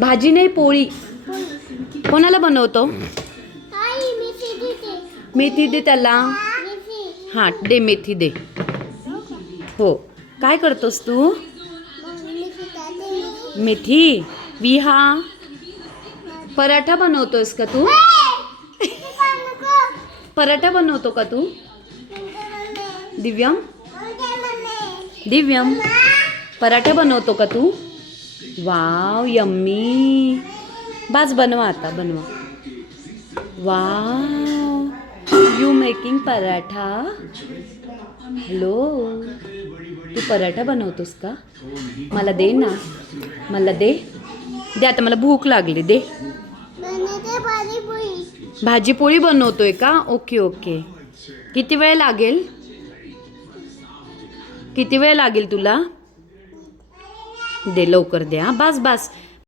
भाजी नाही, पोळी. कोणाला बनवतो? मेथी दे त्याला. हां दे, मेथी दे. हो. काय करतोस तू? मेथी विहा. पराठा बनवतोस का तू? पराठा बनवतो का तू? दिव्यम, दिव्यम, पराठा बनवतो का तू? Wow, yummy. बस बनवा आता, बनवा. Wow, you making paratha. Hello, तू पराठा बनवतोस का? मला दे ना, मला दे. दे आता, मला भूक लागली. दे. भाजी पोळी बनवतोय का? Okay okay. किती वेळ लागेल? किती वेळ लागेल तुला? दे लवकर दे. हां बस बस.